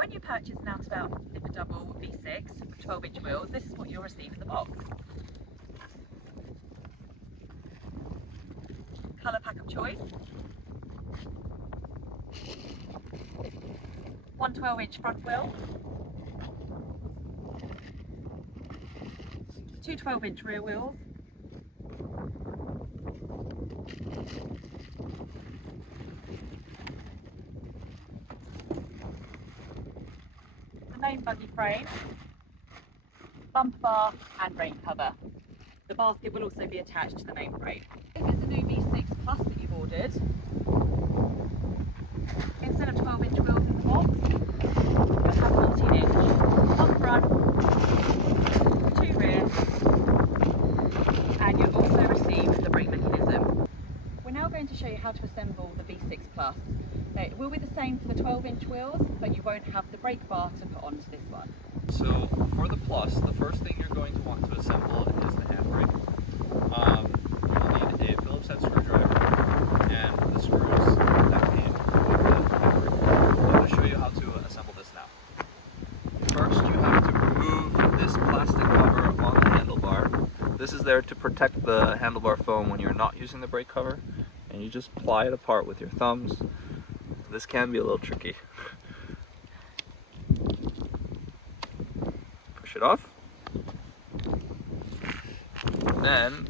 When you purchase an out-of-out Nipper Double V6 with 12-inch wheels, this is what you'll receive in the box. Colour pack of choice. One 12-inch front wheel. Two 12-inch rear wheels. The main buggy frame, bumper bar and rain cover. The basket will also be attached to the main frame. If it's a new V6 Plus that you've ordered, instead of 12-inch wheels in the box, you'll have 14-inch, one front, two rear, and you'll also receive the brake mechanism. We're now going to show you how to assemble the V6 Plus. It will be the same for the 12-inch wheels, but you won't have the brake bar to put onto this one. So for the Plus, the first thing you're going to want to assemble is the handbrake. You'll need a Phillips head screwdriver and the screws that came with the handbrake. I'm going to show you how to assemble this now. First, you have to remove this plastic cover on the handlebar. This is there to protect the handlebar foam when you're not using the brake cover, and you just ply it apart with your thumbs. This can be a little tricky. Push it off. Then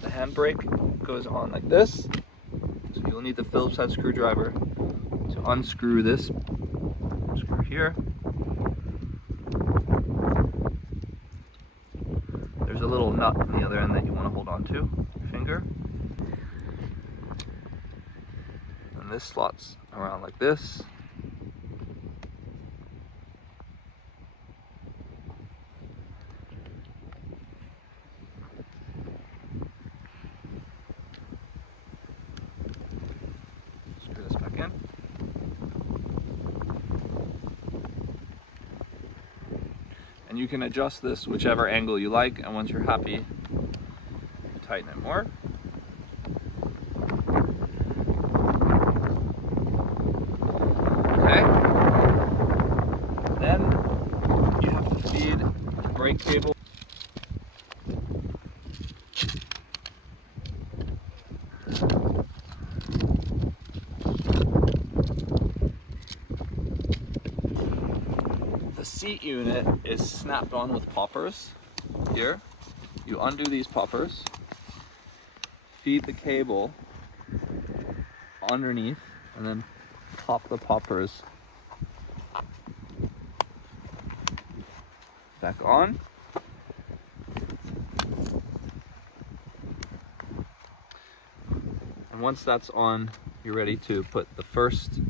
the handbrake goes on like this. So you'll need the Phillips head screwdriver to unscrew this screw here. There's a little nut on the other end that you want to hold on to, your finger. And this slots around like this. Screw this back in. And you can adjust this whichever angle you like, and once you're happy, you tighten it more. Okay. Then you have to feed the brake cable. The seat unit is snapped on with poppers here. You undo these poppers, feed the cable underneath, and then pop the poppers back on. And once that's on, you're ready to put the first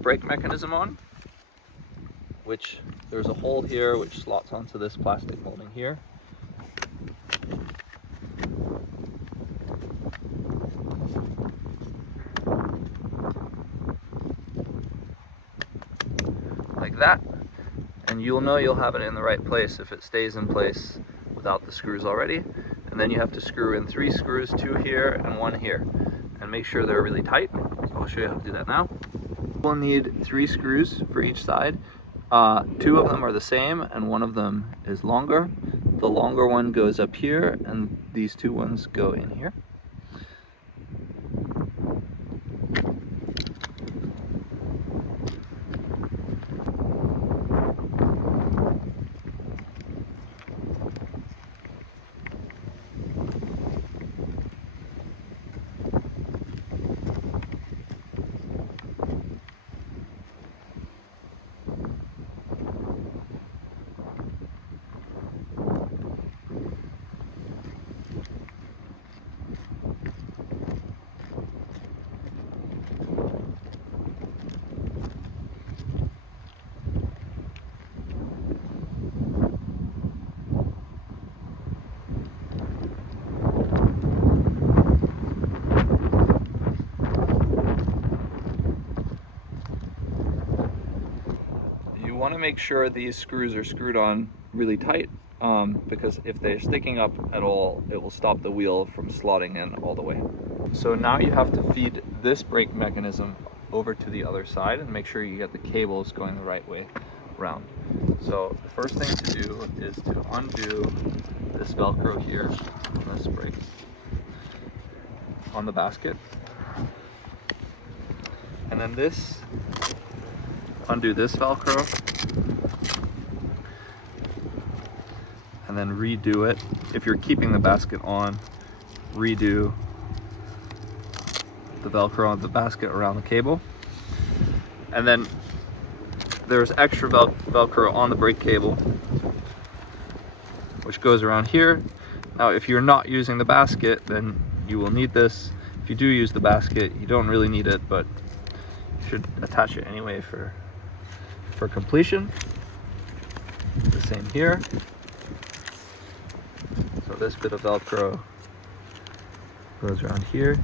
brake mechanism on, which there's a hole here which slots onto this plastic molding here. Like that, and you'll know you'll have it in the right place if it stays in place without the screws already. And then you have to screw in 3 screws, 2 here and 1 here, and make sure they're really tight. So I'll show you how to do that now. We'll need 3 screws for each side. 2 of them are the same and 1 of them is longer. The longer one goes up here and these 2 ones go in here. You want to make sure these screws are screwed on really tight, because if they're sticking up at all, it will stop the wheel from slotting in all the way. So now you have to feed this brake mechanism over to the other side and make sure you get the cables going the right way around. So the first thing to do is to undo this Velcro here on this brake on the basket. And then undo this Velcro, and then redo it. If you're keeping the basket on, redo the Velcro on the basket around the cable. And then there's extra Velcro on the brake cable, which goes around here. Now, if you're not using the basket, then you will need this. If you do use the basket, you don't really need it, but you should attach it anyway for completion. The same here. So this bit of Velcro goes around here.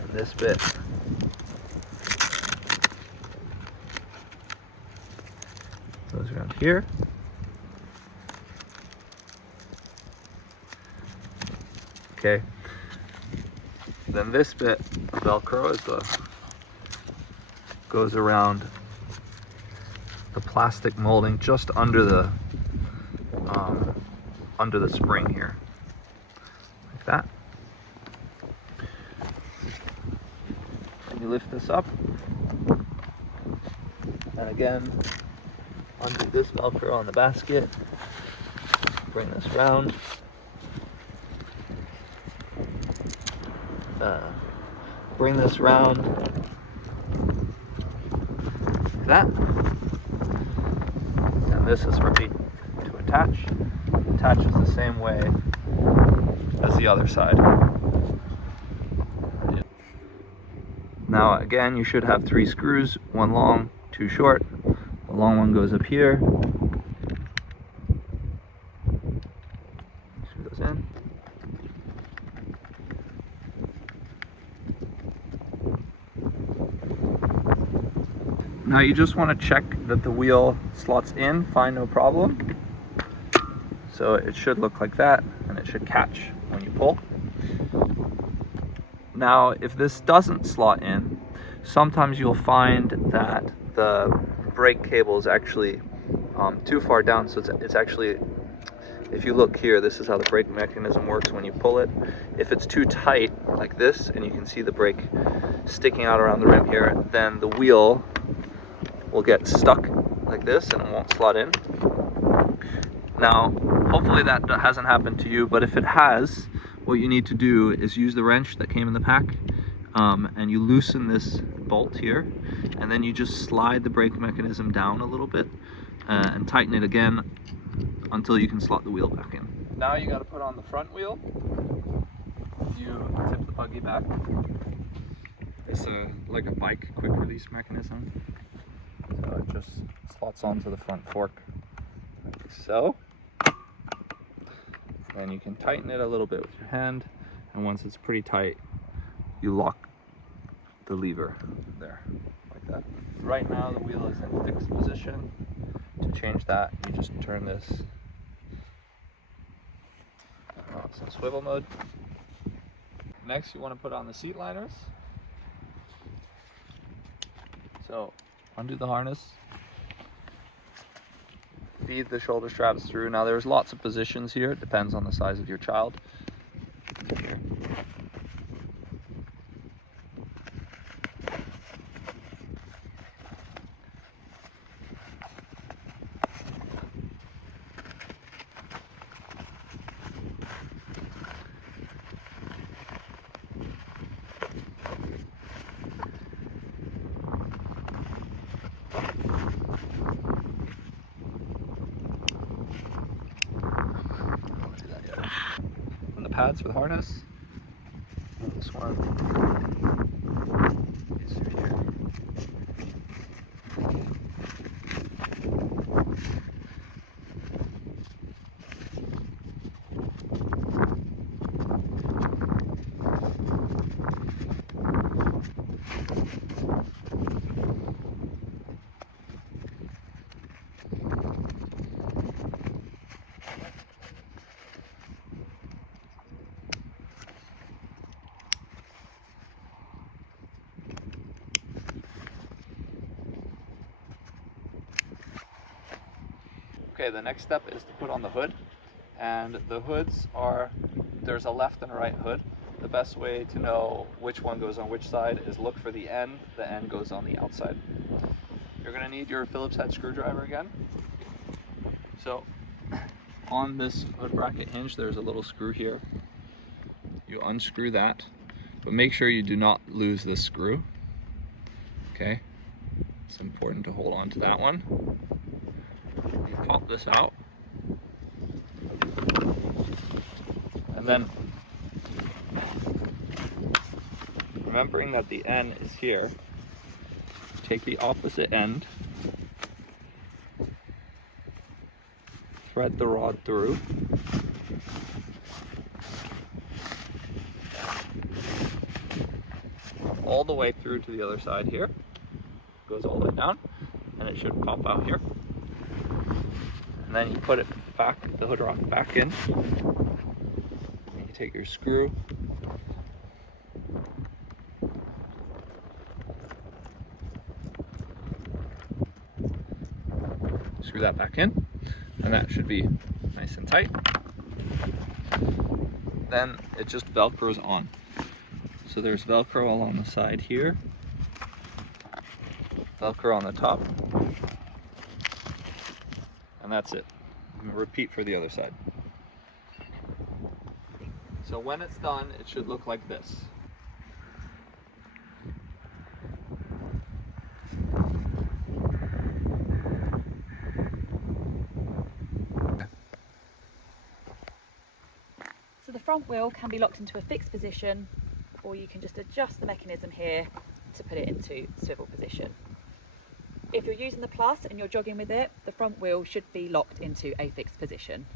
And this bit goes around here. Okay. Then this bit of Velcro goes around the plastic molding just under the spring here, like that. And you lift this up, and again undo this Velcro on the basket. Bring this round. Bring this round like that, and this is ready to attach. Attaches the same way as the other side. Now again, you should have 3 screws, 1 long, 2 short. The long one goes up here. Screw those in. Now you just want to check that the wheel slots in fine, no problem. So it should look like that, and it should catch when you pull. Now if this doesn't slot in, sometimes you'll find that the brake cable is actually too far down. So it's actually, if you look here, this is how the brake mechanism works when you pull it. If it's too tight like this, and you can see the brake sticking out around the rim here, then the wheel will get stuck like this and it won't slot in. Now, hopefully that hasn't happened to you, but if it has, what you need to do is use the wrench that came in the pack, and you loosen this bolt here, and then you just slide the brake mechanism down a little bit and tighten it again until you can slot the wheel back in. Now you got to put on the front wheel. You tip the buggy back. It's like a bike quick release mechanism. So it just slots onto the front fork like so. And you can tighten it a little bit with your hand, and once it's pretty tight, you lock the lever there, like that. Right now the wheel is in fixed position. To change that, you just turn this on some swivel mode. Next, you want to put on the seat liners. So undo the harness, feed the shoulder straps through. Now there's lots of positions here, it depends on the size of your child. Here. And the pads for the harness. And this one is through here. Okay, the next step is to put on the hood. And the hoods are, there's a left and a right hood. The best way to know which one goes on which side is look for the end goes on the outside. You're gonna need your Phillips head screwdriver again. So on this hood bracket hinge, there's a little screw here. You unscrew that, but make sure you do not lose this screw. Okay, it's important to hold on to that one. You pop this out. And then, remembering that the N is here, take the opposite end, thread the rod through, all the way through to the other side here, goes all the way down, and it should pop out here. And then you put it back, the hood rock back in. You take your screw, screw that back in, and that should be nice and tight. Then it just Velcros on. So there's Velcro along the side here, Velcro on the top, and that's it. I'm gonna repeat for the other side. So when it's done, it should look like this. So the front wheel can be locked into a fixed position, or you can just adjust the mechanism here to put it into swivel position. If you're using the Plus and you're jogging with it, the front wheel should be locked into a fixed position.